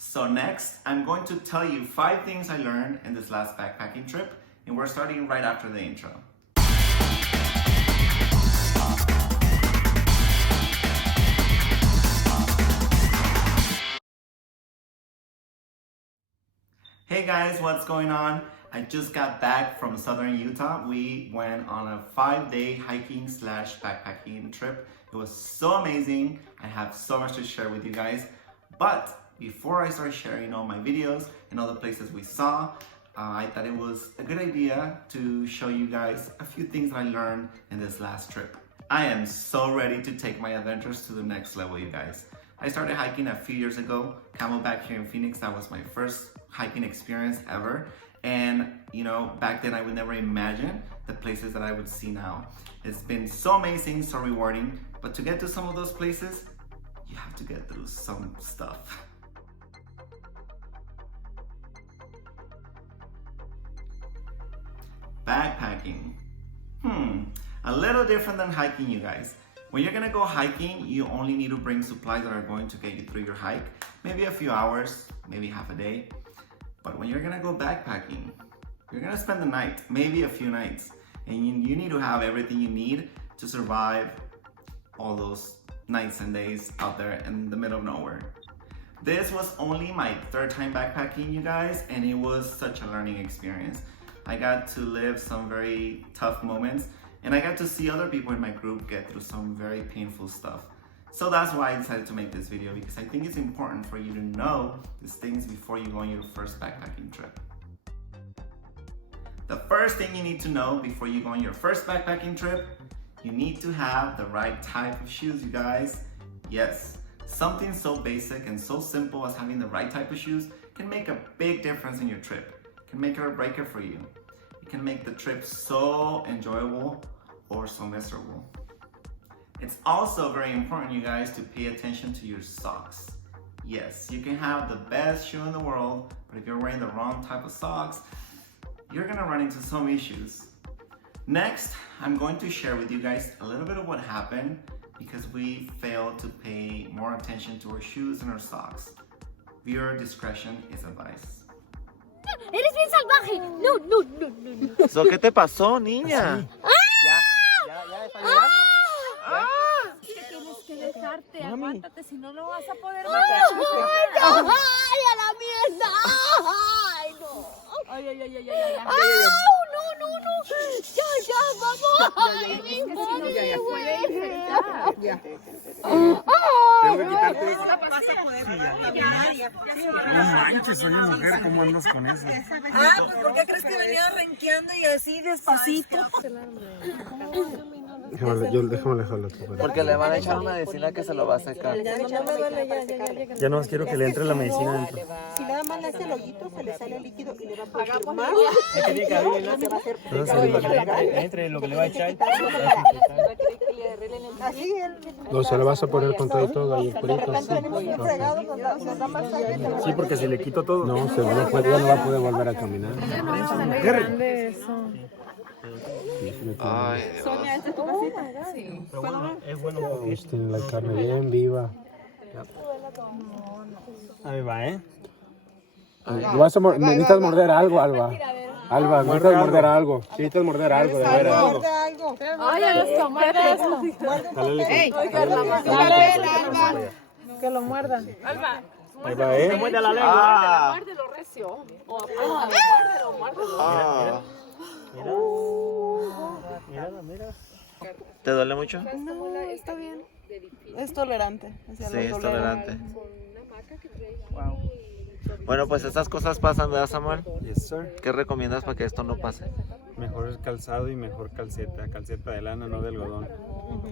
So next, I'm going to tell you 5 things I learned in this last backpacking trip, and we're starting right after the intro. Hey guys, what's going on? I just got back from southern Utah. We went on a 5-day hiking / backpacking trip. It was so amazing. I have so much to share with you guys. But before I start sharing all my videos and all the places we saw, I thought it was a good idea to show you guys a few things that I learned in this last trip. I am so ready to take my adventures to the next level, you guys. I started hiking a few years ago, Camelback here in Phoenix. That was my first hiking experience ever. And you know, back then I would never imagine the places that I would see now. It's been so amazing, so rewarding, but to get to some of those places, you have to get through some stuff. Backpacking. A little different than hiking, you guys. When you're gonna go hiking, you only need to bring supplies that are going to get you through your hike, maybe a few hours, maybe half a day. But when you're gonna go backpacking, you're gonna spend the night, maybe a few nights, and you need to have everything you need to survive all those nights and days out there in the middle of nowhere. This was only my 3rd time backpacking, you guys, and it was such a learning experience. I got to live some very tough moments, and I got to see other people in my group get through some very painful stuff. So that's why I decided to make this video, because I think it's important for you to know these things before you go on your first backpacking trip. The first thing you need to know before you go on your first backpacking trip, you need to have the right type of shoes, you guys. Yes, something so basic and so simple as having the right type of shoes can make a big difference in your trip. It can make it or break it for you. It can make the trip so enjoyable or so miserable. It's also very important, you guys, to pay attention to your socks. Yes, you can have the best shoe in the world, but if you're wearing the wrong type of socks, you're gonna run into some issues. Next, I'm going to share with you guys a little bit of what happened because we failed to pay more attention to our shoes and our socks. Viewer discretion is advised. ¡Eres bien salvaje! No. So, ¿qué te pasó, niña? Tienes que dejarte, aguántate, si no, no vas a poder ¡Ay, a la mierda! ¡Ay, no! Ay. No! ¡Ya, vamos! ¡Ay, mi madre, güey! Ya. Tengo que quitarte eso. Vas a poder caminar y No manches, soy mujer, ¿cómo andas con eso? pues ¿por qué crees que venía renqueando y así despacito? Déjame dejarlo. Porque le van a echar una medicina que se lo va a secar. Ya no quiero que le entre la medicina dentro. Si nada más le hace el hoyito, se le sale el líquido y le va a pagar más. Entre lo que le va a echar. Así No, se lo vas a poner con todo y todo, ahí el de purito. repente venimos bien fregados, nos da más sangre. Sí, porque si le quito todo. No, ya no va a poder volver a caminar. Ay, Dios. ¿Esta es tu casita? Sí. Es bueno tiene la carne bien viva. Ahí va, ¿eh? Necesitas morder algo, Alba. Alba, necesitas morder algo. Sí, necesitas morder algo, de veras. Ay, esto, muerde esto. Dale. Que lo muerda. Alba. Ahí va, ¿eh? Muerde la lengua. Muérdelo recio. Muérdelo. Mira. ¿Te duele mucho? No, está bien. Es tolerante. Sí, es tolerante. Bueno, pues estas cosas pasan, ¿verdad, Samuel? Yes, sir. ¿Qué recomiendas para que esto no pase? Mejor calzado y mejor calceta de lana, no de algodón.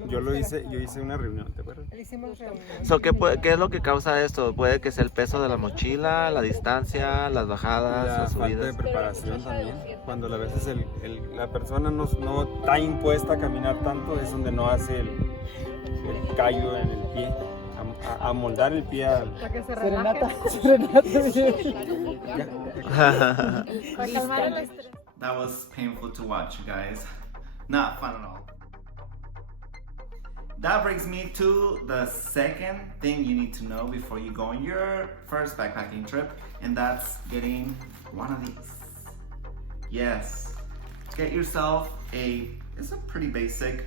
Yo hice una reunión, ¿te acuerdas? So, ¿qué es lo que causa esto? Puede que sea el peso de la mochila, la distancia, las bajadas, La las falta de subidas. preparación también. Cuando a veces la persona no está impuesta a caminar tanto, es donde no hace el callo en el pie. A moldar el pie al... Para que se relaje. Para calmar el estrés. That was painful to watch, you guys. Not fun at all. that brings me to the second thing you need to know before you go on your first backpacking trip, and that's getting one of these. Yes, get yourself it's a pretty basic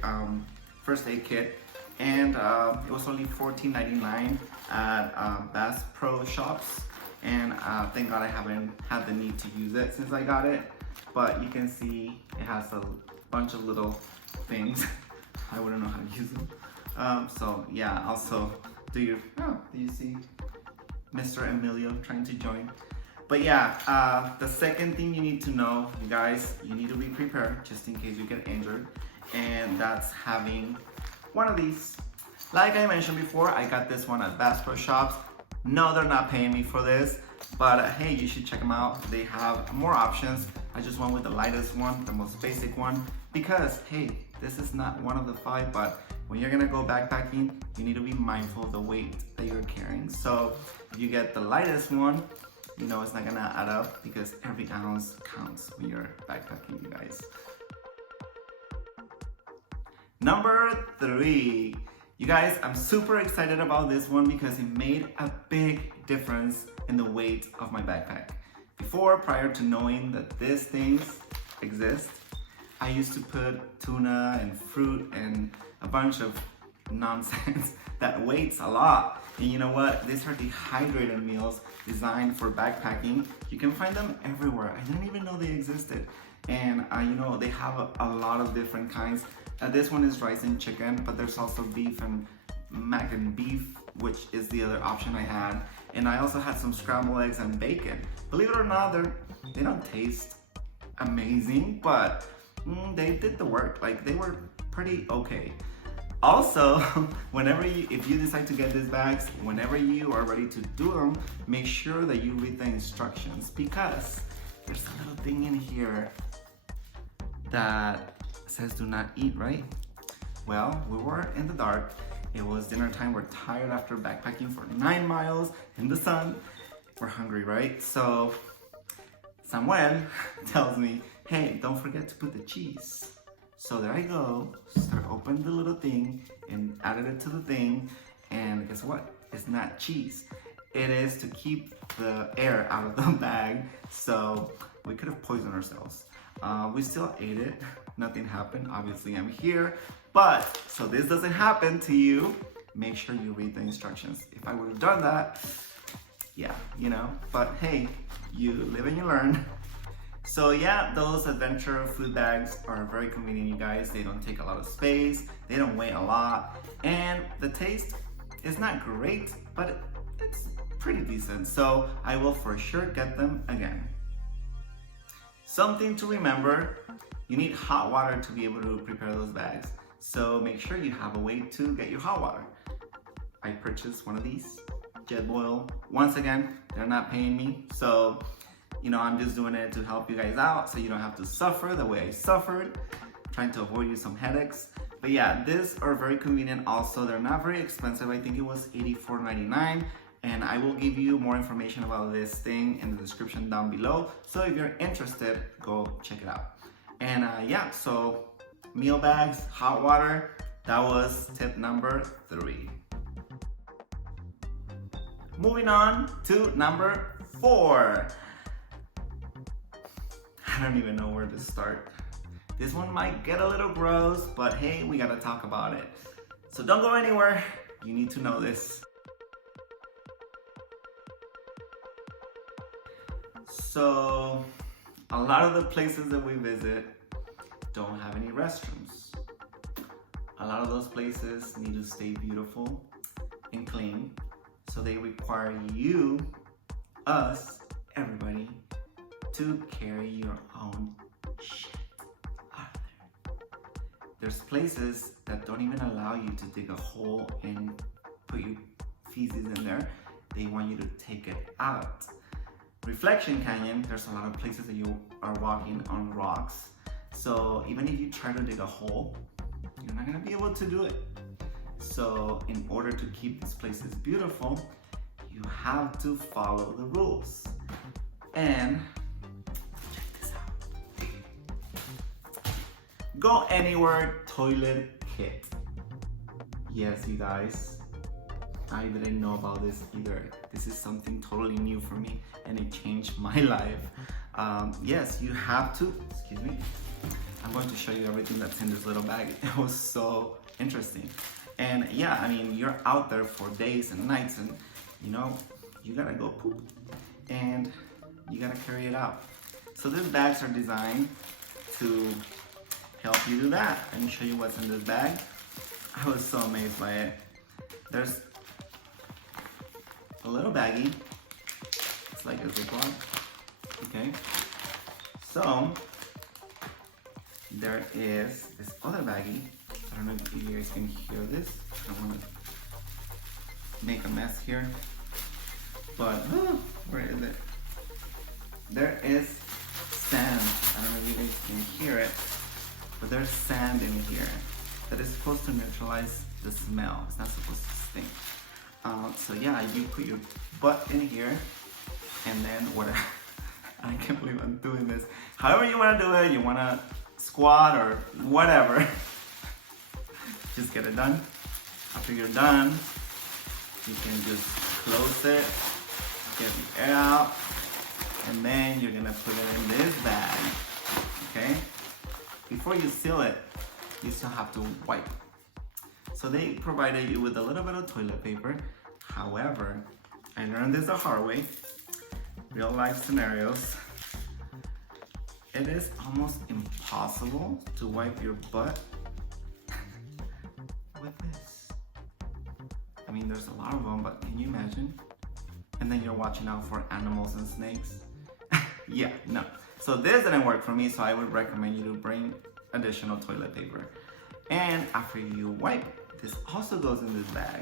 first aid kit, and it was only $14.99 at Bass Pro Shops, and thank God I haven't had the need to use it since I got it, but you can see it has a bunch of little things. I wouldn't know how to use them. So yeah, also do you see Mr. Emilio trying to join? But yeah, the second thing you need to know, you guys, you need to be prepared just in case you get injured, and that's having one of these. Like I mentioned before, I got this one at Bass Pro Shops. No, they're not paying me for this, but hey, you should check them out. They have more options. I just went with the lightest one, the most basic one, because hey, this is not one of the 5, but when you're gonna go backpacking, you need to be mindful of the weight that you're carrying. So if you get the lightest one, you know it's not gonna add up because every ounce counts when you're backpacking, you guys. Number 3. You guys, I'm super excited about this one because it made a big difference in the weight of my backpack. Before, prior to knowing that these things exist, I used to put tuna and fruit and a bunch of nonsense that weighs a lot. And you know what? These are dehydrated meals designed for backpacking. You can find them everywhere. I didn't even know they existed. And you know, they have a lot of different kinds. This one is rice and chicken, but there's also beef and mac and beef, which is the other option I had. And I also had some scrambled eggs and bacon. Believe it or not, they don't taste amazing, but they did the work. Like, they were pretty okay. Also, if you decide to get these bags, whenever you are ready to do them, make sure that you read the instructions, because there's a little thing in here that says do not eat, right? Well, we were in the dark. It was dinner time. We're tired after backpacking for 9 miles in the sun. We're hungry, right? So Samuel tells me, hey, don't forget to put the cheese. So there I go, start opening the little thing and added it to the thing, and guess what? It's not cheese. It is to keep the air out of the bag, so we could have poisoned ourselves. We still ate it, nothing happened. Obviously I'm here, but so this doesn't happen to you, make sure you read the instructions. If I would have done that, yeah, you know, but hey, you live and you learn. So yeah, those adventure food bags are very convenient, you guys. They don't take a lot of space, they don't weigh a lot, and the taste is not great, but it's pretty decent. So I will for sure get them again. Something to remember, you need hot water to be able to prepare those bags. So make sure you have a way to get your hot water. I purchased one of these, JetBoil. Once again, they're not paying me, so you know, I'm just doing it to help you guys out so you don't have to suffer the way I suffered, trying to avoid you some headaches. But yeah, these are very convenient also. They're not very expensive. I think it was $84.99, and I will give you more information about this thing in the description down below. So if you're interested, go check it out. And yeah, so meal bags, hot water, that was tip number 3. Moving on to number 4. I don't even know where to start. This one might get a little gross, but hey, we gotta talk about it. So don't go anywhere, you need to know this. So, a lot of the places that we visit don't have any restrooms. A lot of those places need to stay beautiful and clean, so they require you, us, everybody, to carry your own shit out of there. There's places that don't even allow you to dig a hole and put your feces in there. They want you to take it out. Reflection Canyon, there's a lot of places that you are walking on rocks. So even if you try to dig a hole, you're not gonna be able to do it. So in order to keep these places beautiful, you have to follow the rules. And Go Anywhere toilet kit. Yes, you guys, I didn't know about this either. This is something totally new for me and it changed my life. Yes, you have to, excuse me, I'm going to show you everything that's in this little bag. It was so interesting. And yeah, I mean, you're out there for days and nights and you know, you gotta go poop and you gotta carry it out. So these bags are designed to help you do that. Let me show you what's in this bag. I was so amazed by it. There's a little baggie. It's like a Ziploc. Okay. So there is this other baggie. I don't know if you guys can hear this. I don't want to make a mess here. But where is it? There is sand. I don't know if you guys can hear it, but there's sand in here that is supposed to neutralize the smell. It's not supposed to stink. So yeah, you put your butt in here, and then whatever. I can't believe I'm doing this. However you want to do it, you want to squat or whatever. Just get it done. After you're done, you can just close it, get the air out, and then you're gonna put it in this bag, okay? Before you seal it, you still have to wipe. So they provided you with a little bit of toilet paper. However, I learned this the hard way, real life scenarios. It is almost impossible to wipe your butt with this. I mean, there's a lot of them, but can you imagine? And then you're watching out for animals and snakes. Yeah, no. So this didn't work for me, so I would recommend you to bring additional toilet paper. And after you wipe, this also goes in this bag.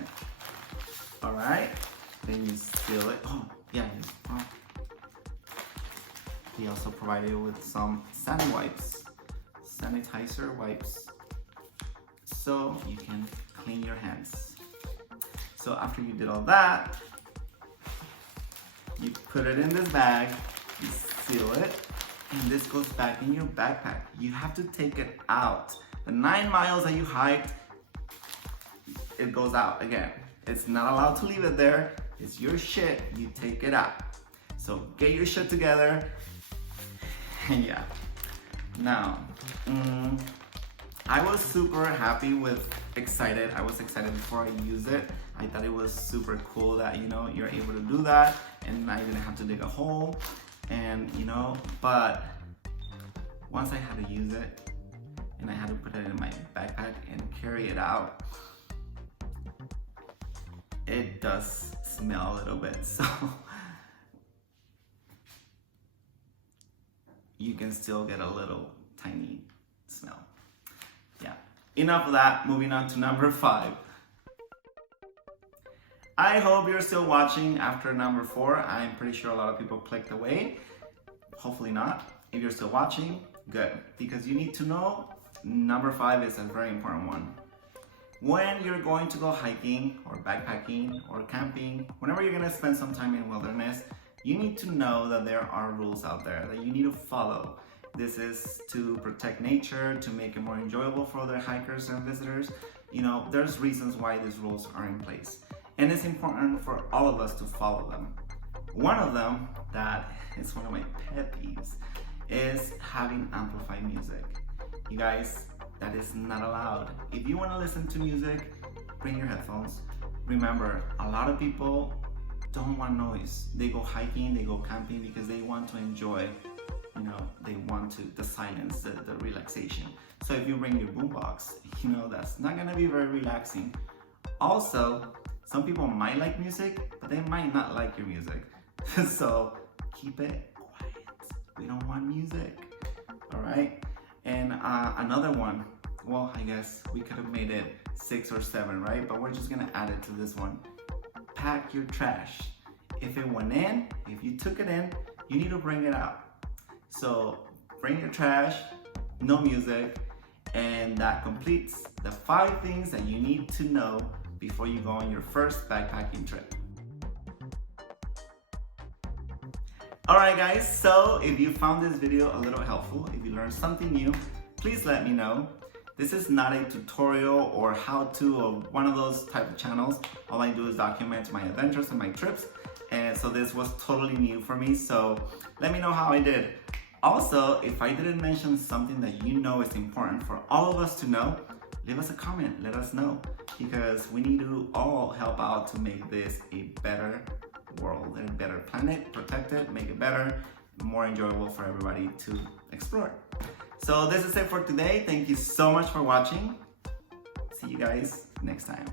All right, then you seal it. Oh, yeah. He also provided you with some sand wipes, sanitizer wipes, so you can clean your hands. So after you did all that, you put it in this bag, you seal it, and this goes back in your backpack. You have to take it out. The 9 miles that you hiked, it goes out again. It's not allowed to leave it there. It's your shit, you take it out. So get your shit together, and yeah. Now, I was super happy excited. I was excited before I used it. I thought it was super cool that, you know, you're able to do that and I didn't have to dig a hole and, you know, but once I had to use it and I had to put it in my backpack and carry it out, it does smell a little bit, so you can still get a little tiny smell. Yeah, enough of that, moving on to number 5. I hope you're still watching after number 4. I'm pretty sure a lot of people clicked away. Hopefully not. If you're still watching, good. Because you need to know, number 5 is a very important one. When you're going to go hiking or backpacking or camping, whenever you're gonna spend some time in wilderness, you need to know that there are rules out there that you need to follow. This is to protect nature, to make it more enjoyable for other hikers and visitors. You know, there's reasons why these rules are in place. And it's important for all of us to follow them. One of them, that is one of my pet peeves, is having amplified music. You guys, that is not allowed. If you want to listen to music, bring your headphones. Remember, a lot of people don't want noise. They go hiking, they go camping because they want to enjoy, you know, they want the silence, the relaxation. So if you bring your boombox, you know, that's not gonna be very relaxing. Also, some people might like music, but they might not like your music. So keep it quiet. We don't want music, all right? And another one, well, I guess we could have made it 6 or 7, right? But we're just gonna add it to this one. Pack your trash. If it went in, if you took it in, you need to bring it out. So bring your trash, no music, and that completes the 5 things that you need to know before you go on your first backpacking trip. Alright guys, so if you found this video a little helpful, if you learned something new, please let me know. This is not a tutorial or how-to or one of those type of channels. All I do is document my adventures and my trips. And so this was totally new for me. So let me know how I did. Also, if I didn't mention something that you know is important for all of us to know, leave us a comment, let us know. Because we need to all help out to make this a better world, a better planet, protect it, make it better, more enjoyable for everybody to explore. So this is it for today. Thank you so much for watching. See you guys next time.